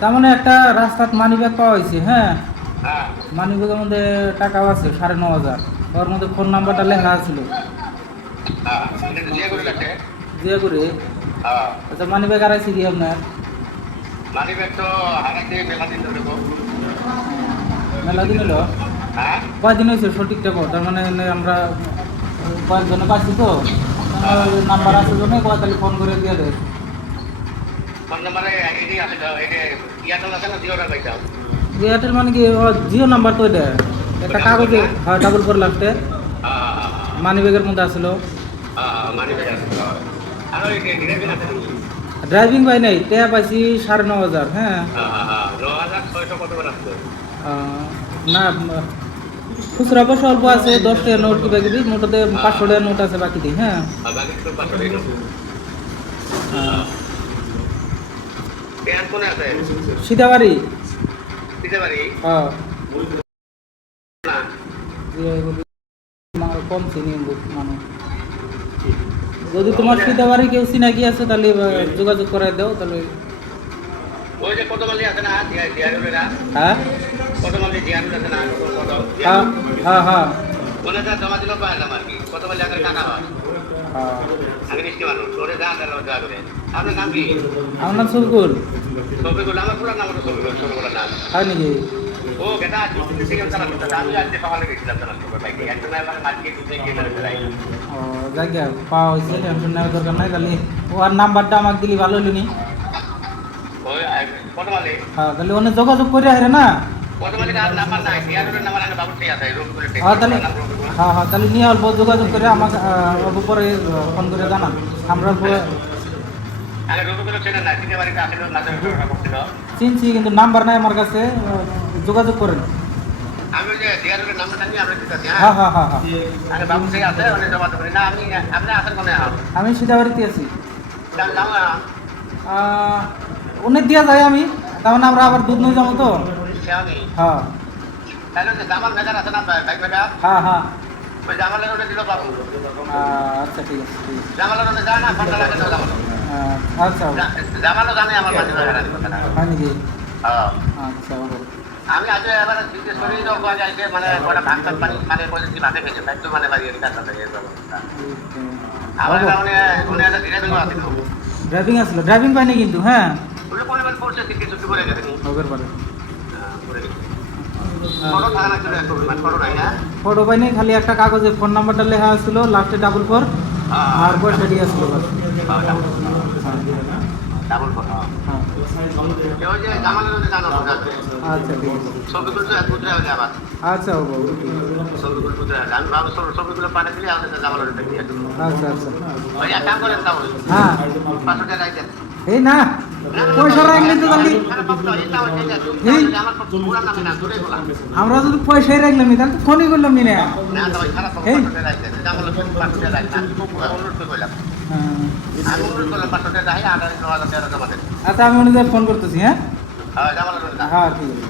তার মানে একটা রাস্তাত মানি ব্যাগ পাওয়া হয়েছে, হ্যাঁ। হ্যাঁ মানি ব্যাগের মধ্যে টাকাও আছে 9,500, ওর মধ্যে ফোন নাম্বারটা লেখা ছিল। হ্যাঁ এটা দিয়ে করে রাখে। দিয়ে করে হ্যাঁ আচ্ছা, মানি ব্যাগ হারাইছে কি আপনার? মানি ব্যাগ তো হারাইতে মেলা দিন ধরে গো। মেলা দিন হলো? হ্যাঁ কয়দিন হয়েছে সঠিকটা কো? তার মানে আমরা কয়েকজনে পাচ্ছি তো, নাম্বার আছে জন্য কয় তাহলে ফোন করে দিয়ে দেয়। ফোন নাম্বারে এডি আছে তো এডি ইয়াটা আছে না জিওটা পাইতাম। এয়ারটেল মানে কি জিও নাম্বার তো এটা, একটা কাগজে হয় ডাবল ফোর লাস্টে হ্যাঁ মানি ব্যাগের মধ্যে আসলো। মানি ব্যাগ আছে। আর ওই গ্রেভিন আছে। ড্রাইভিং পাই নাই, ট্যাব পাইছি 9,500, হ্যাঁ। 9600 কত করে আসছে? না, খুচরা পয়সা অল্প আছে, 10 টাকা নোট কি বাকি দিই, মোটাতে 500 টাকার নোট আছে বাকি দিই, হ্যাঁ। বাকি তো 500 টাকা। কোনে আছে? সীতাবাড়ি। দিতে পারি হ্যাঁ, না কম চিনি মানুষ। যদি তোমার সীতাবাড়ি কেউ চিনাকি আছে তাহলে যোগাযোগ করাই দাও তাহলে। ওই যে কত মালি আছে না দিয়ারুরা? হ্যাঁ কত মালি দিয়ারুরা আছে না কত? হ্যাঁ হ্যাঁ হ্যাঁ ওনে যা জমা দিল পাইলাম আর কি। কত মালি আগে টাকা হয়। আগে নিশ্চয় মানুষ ওরে যা গেল যা করে। আপনার নাম কি? আমার নাম সবিকুল। সবিকুল আমার পুরো নাম হলো সবিকুল সবিকুলের নাম। হয় নাকি? ও বেটা দুটো থেকে চালা করতে আমি আজ সকালে গেছিলাম চালা করতে বাইকে একটা না মানে মার্কেট ঘুরে গিয়ে বেড়াই। ও জায়গা পাওয়া হয়েছে, টেনশন নেওয়ার দরকার নাই। তাহলে ওর নাম্বারটা আমাকে দিলি ভালো হলো নি। ওই কত মালি? হ্যাঁ, তাহলে অনেক যোগাযোগ করে আরে না। কত মালি আর নাম্বার নাই দিয়ারুরের নাম্বার আমি বাবুর থেকে আছে রোড করে হ্যাঁ তাহলে, হ্যাঁ হ্যাঁ তাহলে নিয়ে অল্প যোগাযোগ করে আমাকে অল্প পরে ফোন করে জানান। আমরা আগে রোড করে চেনা না দিতে বাড়িতে আসলে না করছিল। চিনছি কিন্তু নাম্বার নাই আমার কাছে, যোগাযোগ করেন। আমি ওই যে দিয়ারুরের নাম্বারটা নিয়ে আমরা দিতেছি। হ্যাঁ হ্যাঁ হ্যাঁ হ্যাঁ আগে বাবুর থেকে আছে ওনে জমা করি না আমি আপনি আসেন কোনে হন? আমি সীতাবাড়িতে আছি। যাও না অনেক দিয়া যায় আমি, তার মানে আমরা আবার দুধ নিয়ে যাবো তো। আমি হ্যাঁ তাহলে যে জামাল মেজার আছে না বাইক মেজার হ্যাঁ হ্যাঁ ওই জামালের ওটা দিল বাবু। আচ্ছা ঠিক আছে ঠিক আছে। জামালের ওটা যায় না ফোনটা লাগে না জামাল। আচ্ছা জামালও জানে আমার মাঝে মাঝে কথাটা। হয় নাকি? হ্যাঁ আচ্ছা আমি আজ এবার জিজ্ঞেস করি তো যাইছে মানে ওটা ভাত টাত পানি মানে বলছি ভাতে খেয়েছে তাই তো মানে বাড়িয়ে কাজটা থাকে আমার উনি উনি একটা ধীরে ধীরে আসছিল। ড্রাইভিং আসলো, ড্রাইভিং পাইনি কিন্তু, হ্যাঁ। উনি পরিবার করছে দিকে ছুটি করে গেছে ওদের পারে করে গেছে ফটো থাকা না চলে আসতো ফটো নাই না ফটো পাইনি, খালি একটা কাগজে ফোন নাম্বারটা লেখা ছিল, লাস্টে ডাবল ফোর আর পয়সা দিয়ে আসলো। ডাবল ফটো হ্যাঁ ওই যে জামালের ওদের জানো আচ্ছা ঠিক আছে। ছবিগুলো তো এক মুদ্রা হয়ে আবার আচ্ছা ও বাবু ঠিক আছে। ছবিগুলো মুদ্রা আমি ভাবো ছবিগুলো পাঠিয়ে দিলে আমাদের জামালের ওটা দিয়ে আসবো। আচ্ছা আচ্ছা ওই এক কাম করেন তাহলে হ্যাঁ 500 টাকা রাখেন। এই না পয়সা রাখলে তো তাহলে আমরা যদি পয়সাই রাখলাম নি তাহলে তো ফোনই করলাম নি না। আচ্ছা আমি অনুযায়ী ফোন করতেছি, হ্যাঁ। হ্যাঁ ঠিক আছে।